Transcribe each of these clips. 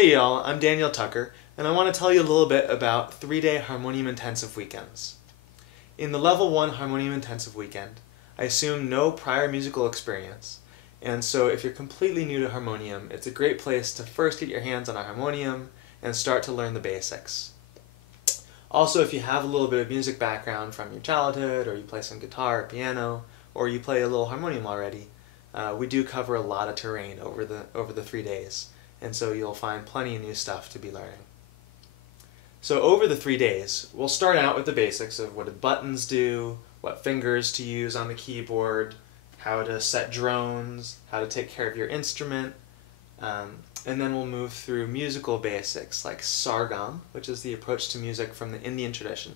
Hey y'all, I'm Daniel Tucker, and I want to tell you a little bit about 3-day Harmonium Intensive Weekends. In the Level 1 Harmonium Intensive Weekend, I assume no prior musical experience, and so if you're completely new to harmonium, it's a great place to first get your hands on a harmonium and start to learn the basics. Also, if you have a little bit of music background from your childhood, or you play some guitar or piano, or you play a little harmonium already, we do cover a lot of terrain over the 3 days. And so you'll find plenty of new stuff to be learning. So over the 3 days, we'll start out with the basics of what buttons do, what fingers to use on the keyboard, how to set drones, how to take care of your instrument, and then we'll move through musical basics like sargam, which is the approach to music from the Indian tradition,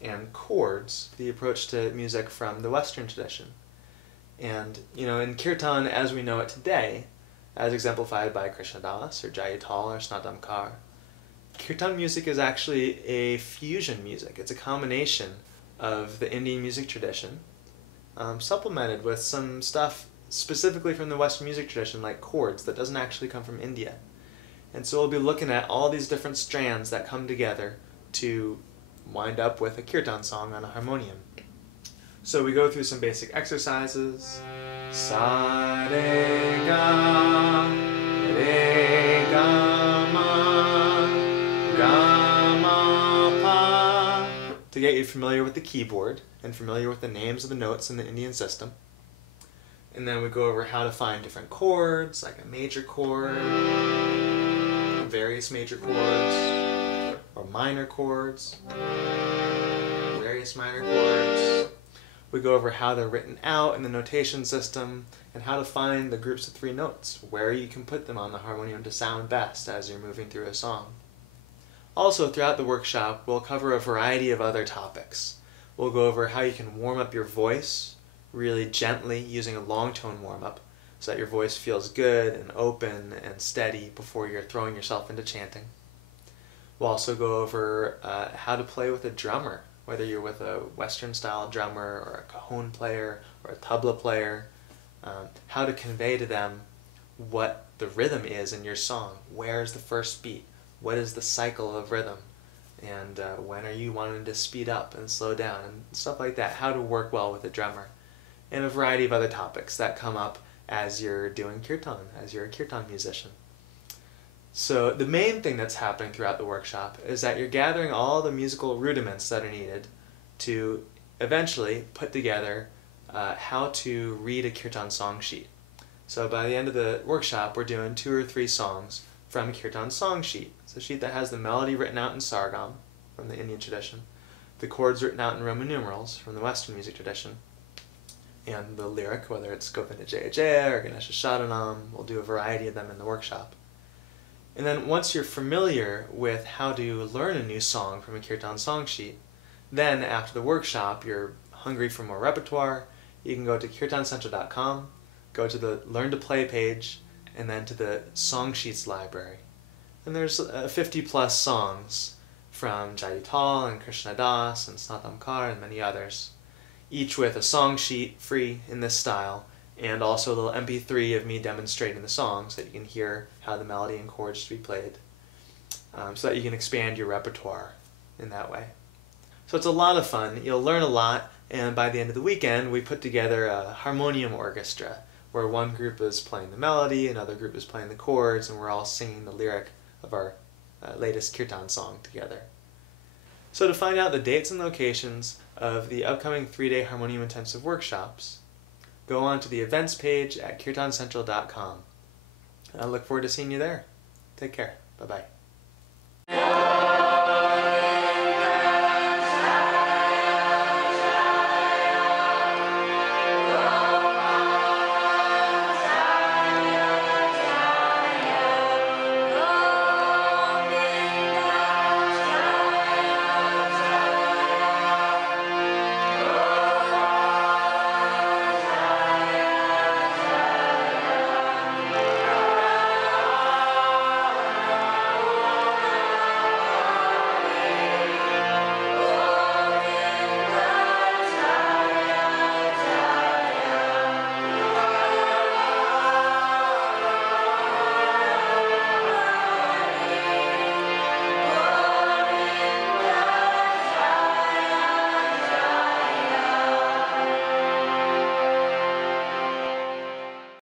and chords, the approach to music from the Western tradition. And in Kirtan as we know it today, as exemplified by Krishna Das or Jaital or Snadamkar, Kirtan music is actually a fusion music. It's a combination of the Indian music tradition, supplemented with some stuff specifically from the Western music tradition like chords that doesn't actually come from India. And so we'll be looking at all these different strands that come together to wind up with a Kirtan song on a harmonium. So we go through some basic exercises. Sa re ga ma pa, to get you familiar with the keyboard and familiar with the names of the notes in the Indian system. And then we go over how to find different chords, like a major chord, various major chords, or minor chords, various minor chords. We go over how they're written out in the notation system and how to find the groups of 3 notes, where you can put them on the harmonium to sound best as you're moving through a song. Also, throughout the workshop, we'll cover a variety of other topics. We'll go over how you can warm up your voice really gently using a long tone warm-up so that your voice feels good and open and steady before you're throwing yourself into chanting. We'll also go over how to play with a drummer, whether you're with a Western style drummer or a cajon player or a tabla player, how to convey to them what the rhythm is in your song. Where's the first beat? What is the cycle of rhythm? And when are you wanting to speed up and slow down and stuff like that. How to work well with a drummer. And a variety of other topics that come up as you're doing Kirtan, as you're a Kirtan musician. So the main thing that's happening throughout the workshop is that you're gathering all the musical rudiments that are needed to eventually put together how to read a Kirtan song sheet. So by the end of the workshop, we're doing 2 or 3 songs from a Kirtan song sheet. It's a sheet that has the melody written out in sargam from the Indian tradition, the chords written out in Roman numerals from the Western music tradition, and the lyric, whether it's Govinda Jaya Jaya or Ganesha Sharanam. We'll do a variety of them in the workshop. And then once you're familiar with how to learn a new song from a Kirtan song sheet, then after the workshop you're hungry for more repertoire, you can go to kirtancentral.com, go to the Learn to Play page, and then to the Song Sheets library. And there's 50+ songs from Jaital and Krishna Das and Snadamkar and many others, each with a song sheet free in this style, and also a little MP3 of me demonstrating the song so that you can hear how the melody and chords should be played, so that you can expand your repertoire in that way. So it's a lot of fun. You'll learn a lot, and by the end of the weekend we put together a harmonium orchestra where one group is playing the melody, another group is playing the chords, and we're all singing the lyric of our latest Kirtan song together. So to find out the dates and locations of the upcoming 3-day Harmonium Intensive workshops, go on to the events page at kirtancentral.com. I look forward to seeing you there. Take care. Bye-bye.